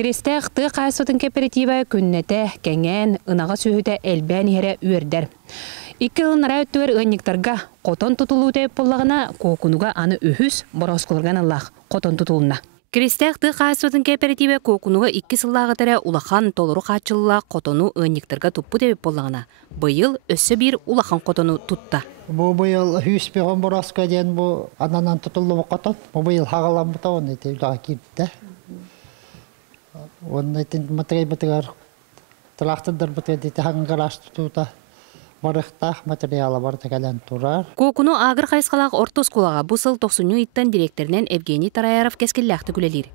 Кристех ты қайсотын кооператива күннете, кенген, ынаға сүйіде әлбән ере үйердер. Икки ылнара өттігер ұйниктарға қотон тұтылу деп болағына кокунуға аны үхіз бұрасқылырған Аллах қотон тұтылуына. Кристех ты қайсотын кооператива кокунуға 2 сыллағытары улахан толыру қачылыла қотону ұйниктарға тұппы деп болағына. Бұйыл өссі бір улахан қотону тұтта. Бұл бұйыл үйіспеген бұрасқа ден бұл ананан тұтылу қотон. Бұл бұйыл хағалан бұта оны етеуіліға кирді. Onun için materyal traktör materyal hangarlaştırdı barıqta materyal var tekelen turar. Kokunu agır qayısqalaq orta skolaga bu sıl 90 itten direktorinden Evgeniy Tarayarov keskilläxti gülelir.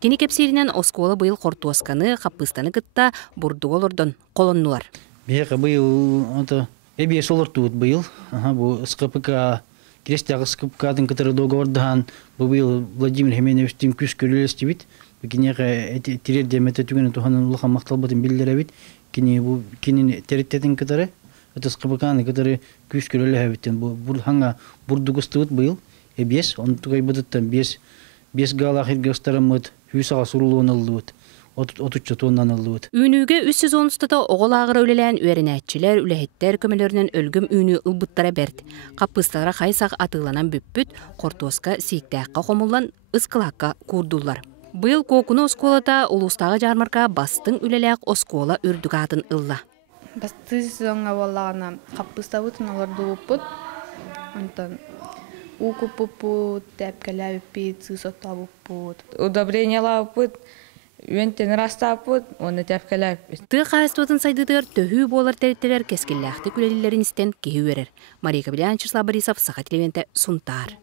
Keni kepsirinden oskola bıyıl qortuoskany qappıstanı gıtta burdu olurdan kolonnular. Beyqa bıyıl anta ebes olurdu bıyıl. Bu skapka Кристиак скупкадын который договордан быйыл Владимир Хеменевичтин күз көрөлөстүбүт. Кинеге тирерде мететүгүнү туханын улахан макталбатын билдиребит. Кини бу кинин тереттетин кытары это скупканы который күз көрөлөбүтен бу ханга бурдугустубут быйыл эбес он тугай быдыттан бес галахир гастарамыт хүсага сурулуун алдыбыт. 30 тоннан алдыбыт. Үнүгө 310-та оғыл агыр өлелән үренәтчилер үләһеттер көмөлөрүнөн өлгүм үнү ылбыттара берди. Каппыстара хайсак атыланан бүппүт кортоска сиктәккә комуллан ыскылакка курдулар. Быйыл Кокуну осколата улустагы жармарка бастың үлеләк оскола үрдүгатын ылла. Басты сезонга боллагана каппыстабытын олорду уппут. Антон укуппут, тәпкәләппит, сысоттабуппут. Удобрениялаппут. Үентен растаппут, оны тәпкәләп. Ты қайыстуатын сайдыдыр төхі болар тәреттелер кескелләқті күлелілерін істен кейі өрер. Мария Кабелян, Числав Борисов, Саха телевенті, Сунтар.